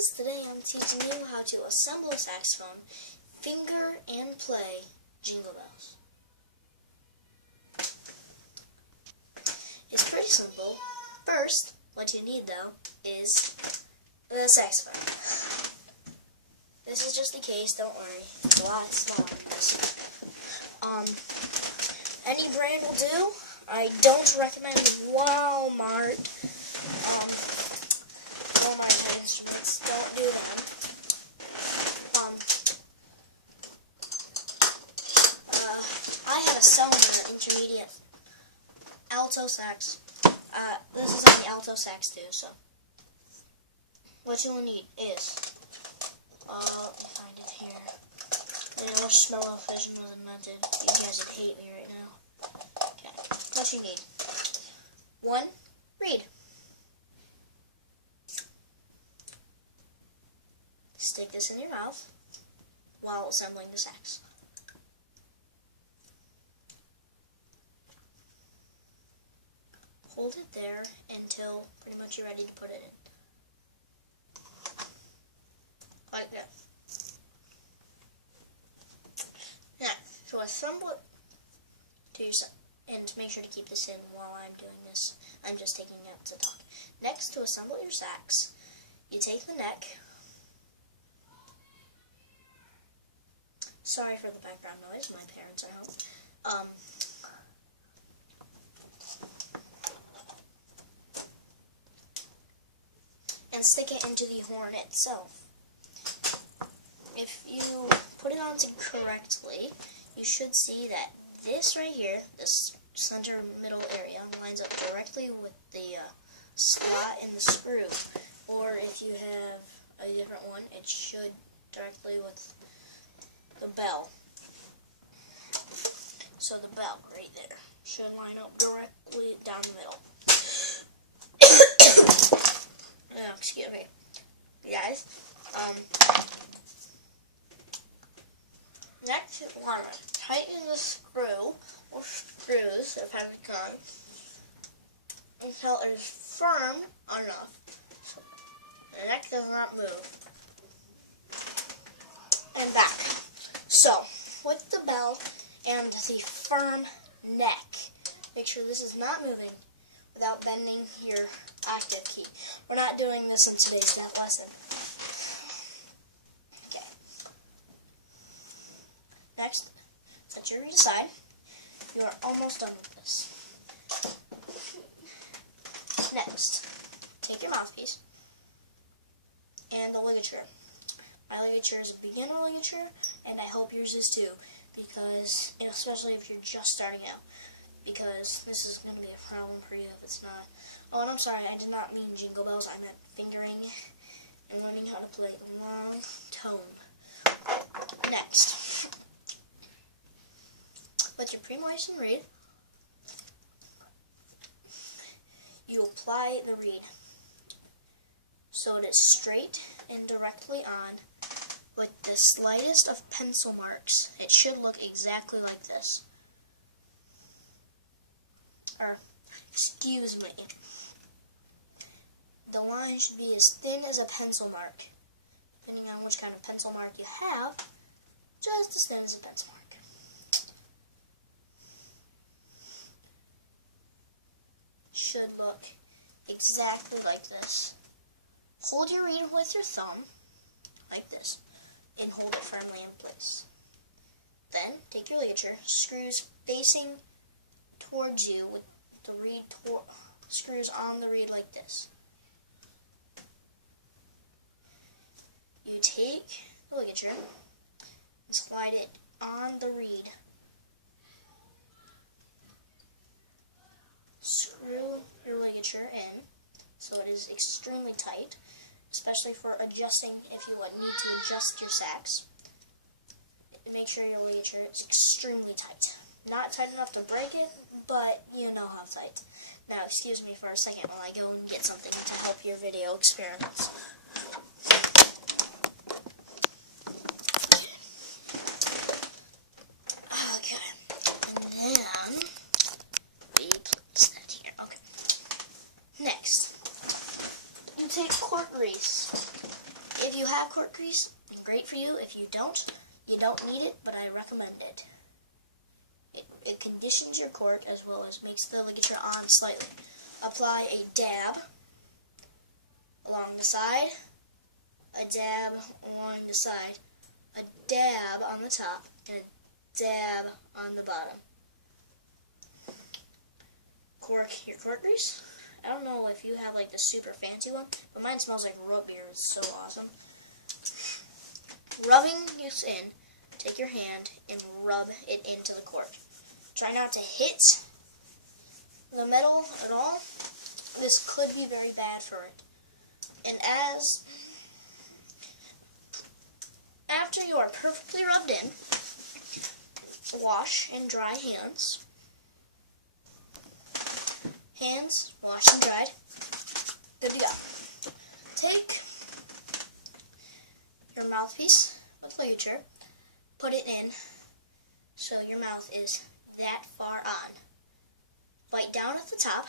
guys, today I'm teaching you how to assemble a saxophone, finger and play Jingle Bells. It's pretty simple. First, what you need though is the saxophone. This is just a case, don't worry, it's a lot smaller than this. Any brand will do. I don't recommend Walmart. Instruments, don't do them. I have a Selmer intermediate Alto sax. This is on the Alto sax too, so what you will need is, let me find it here. I wish smell-o-vision was invented. You guys would hate me right now. Okay, what you need. 1 reed. Stick this in your mouth while assembling the sax. Hold it there until pretty much you're ready to put it in. Like this. Now, so assemble it to yourself. And make sure to keep this in while I'm doing this. I'm just taking it to talk. Next, to assemble your sax, you take the neck. Sorry for the background noise, my parents are home. And stick it into the horn itself. If you put it on correctly, you should see that this right here, this center middle area, lines up directly with the slot in the screw. Or if you have a different one, it should directly with the bell. So the bell right there should line up directly down the middle. Oh, excuse me, guys. Next, you want to tighten the screw or screws, if I can, until it is firm enough so the neck does not move. And back. So, with the bell and the firm neck, make sure this is not moving without bending your octave key. We're not doing this in today's lesson. Okay. Next, set your reed aside. You are almost done with this. Next, take your mouthpiece and the ligature. My ligature is a beginner ligature, and I hope yours is too, because, especially if you're just starting out, because this is going to be a problem for you if it's not. Oh, and I'm sorry, I did not mean Jingle Bells, I meant fingering and learning how to play the long tone. Next, with your pre-moistened reed, you apply the reed so it is straight and directly on with the slightest of pencil marks. It should look exactly like this. Or, excuse me. The line should be as thin as a pencil mark. Depending on which kind of pencil mark you have, just as thin as a pencil mark. Should look exactly like this. Hold your reed with your thumb, like this, and hold it firmly in place. Then, take your ligature, screws facing towards you with the reed screws on the reed like this. You take the ligature and slide it on the reed. Screw your ligature in so it is extremely tight, especially for adjusting if you need to adjust your sax. Make sure your ligature is extremely tight. Not tight enough to break it, but you know how tight. Now, excuse me for a second while I go and get something to help your video experience. Okay. And then we place that here. Okay. Next, you take cork grease If you have cork grease, then great for you. If you don't need it, but I recommend it. It conditions your cork as well as makes the ligature on slightly. Apply a dab along the side, a dab along the side, a dab on the top, and a dab on the bottom. Cork your cork grease. I don't know if you have like the super fancy one, but mine smells like root beer. It's so awesome. Rubbing this in, take your hand and rub it into the cork. Try not to hit the metal at all. This could be very bad for it. And after you are perfectly rubbed in, wash and dry hands. Hands washed and dried. Good to go. Take your mouthpiece with ligature, put it in so your mouth is that far on. Bite down at the top.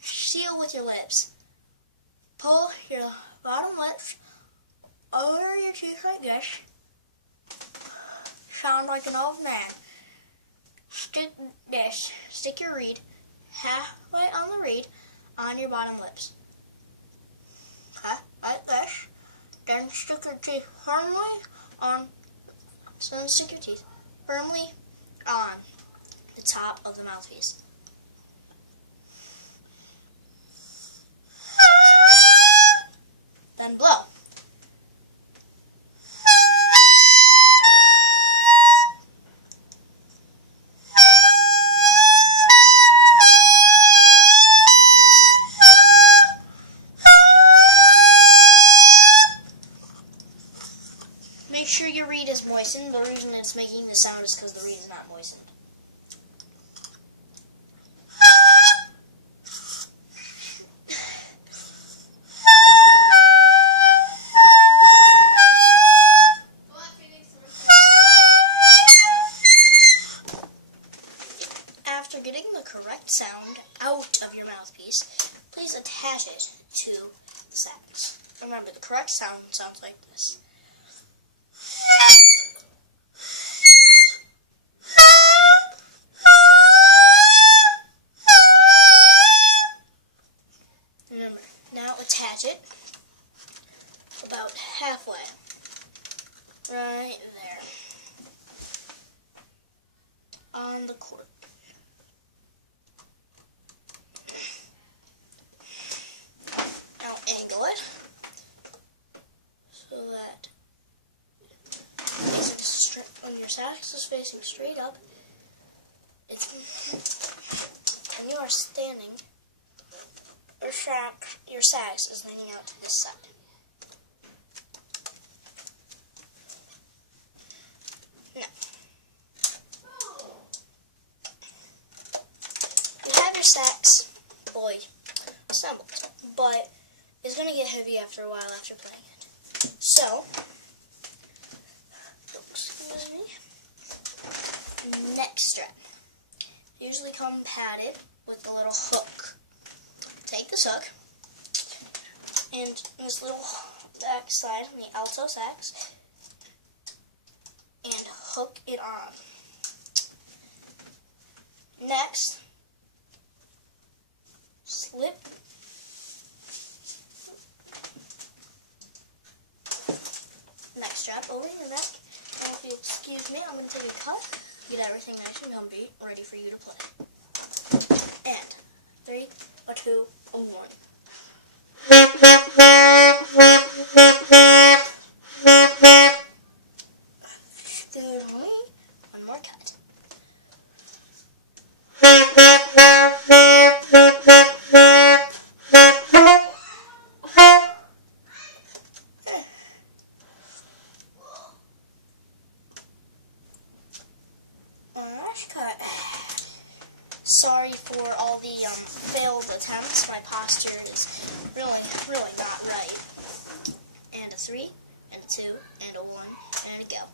Seal with your lips. Pull your bottom lips over your teeth like this. Sound like an old man. Stick your reed halfway on the reed on your bottom lips. Okay, like this. Then stick your teeth firmly on, firmly on the top of the mouthpiece. Then blow. Make sure your reed is moistened. The reason it's making the sound is because the reed is not moistened. After getting the correct sound out of your mouthpiece, please attach it to the sax. Remember, the correct sound sounds like this. Remember, now attach it about halfway, right there, on the cork. Now angle it so that when your sax is facing straight up, and you are standing, your sax is leaning out to this side. Now, you have your sax fully assembled, but it's going to get heavy after a while after playing it. So, excuse me, neck strap. Usually come padded with a little hook. Take this hook and this little back side on the alto sax and hook it on. Next, slip neck strap over your neck. And if you excuse me, I'm going to take a cut, get everything nice and comfy, ready for you to play. And 3, 2, 1. Excuse me. One more cut. Last cut. Sorry for all the failed attempts. My posture is really not right. And a 3, and a 2, and a 1, and a go.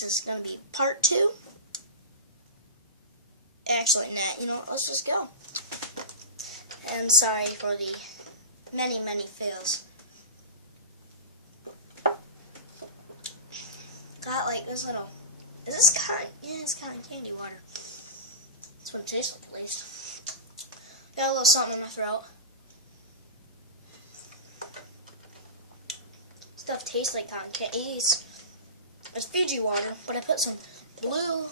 this is going to be part 2. Actually, nah, you know what, let's just go. And sorry for the many, many fails. Got like this little, is this cotton? Yeah, it's cotton candy water. That's what it tastes like, at least. Got a little something in my throat. Stuff tastes like cotton candy. It's Fiji water, but I put some blue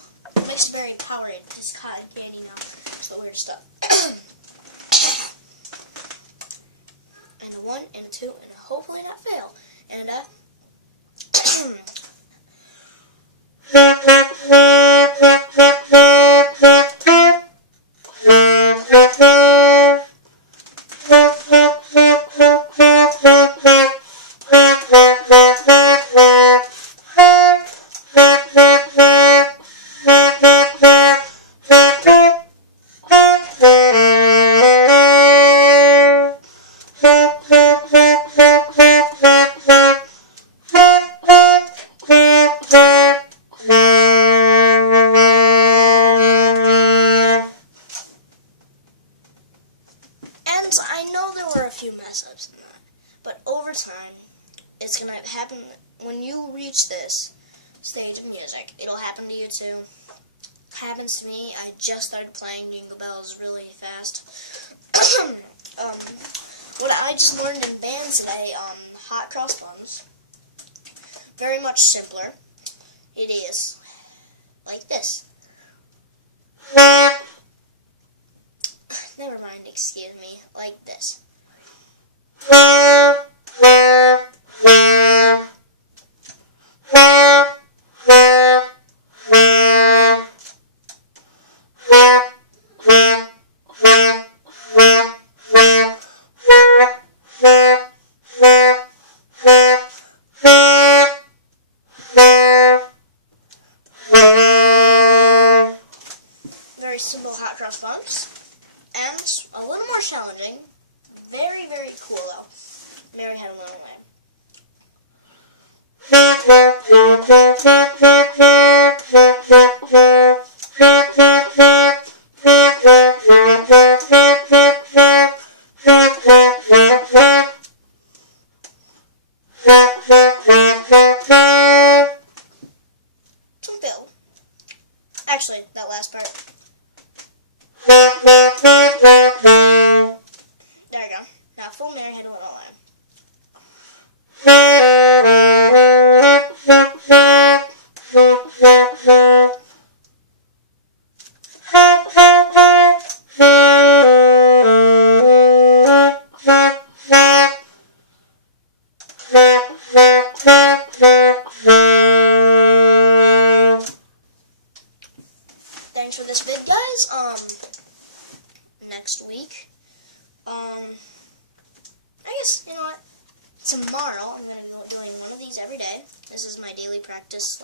mixed berry Powerade. It's cotton candy now. It's the weird stuff. And a 1 and a 2 and hopefully not fail. And I know there were a few mess-ups in that, but over time, it's going to happen. When you reach this stage of music, it'll happen to you too. Happens to me. I just started playing Jingle Bells really fast. What I just learned in band today, hot cross buns, very much simpler. It is like this. Never mind, excuse me, like this. Very simple hot cross buns. And a little more challenging. Very, very cool though. Mary Had a Little Lamb. Some fill. Actually, that last part. There you go. Now full Mary Had a Little Lamb. Thanks for this vid, guys. Next week, I guess, you know what, tomorrow I'm going to be doing one of these every day. This is my daily practice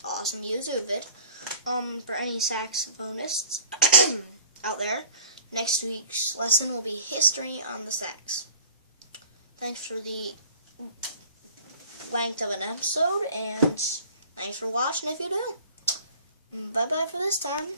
/ awesome YouTube vid, for any saxophonists out there. Next week's lesson will be history on the sax. Thanks for the length of an episode, and thanks for watching if you do. Bye-bye for this time.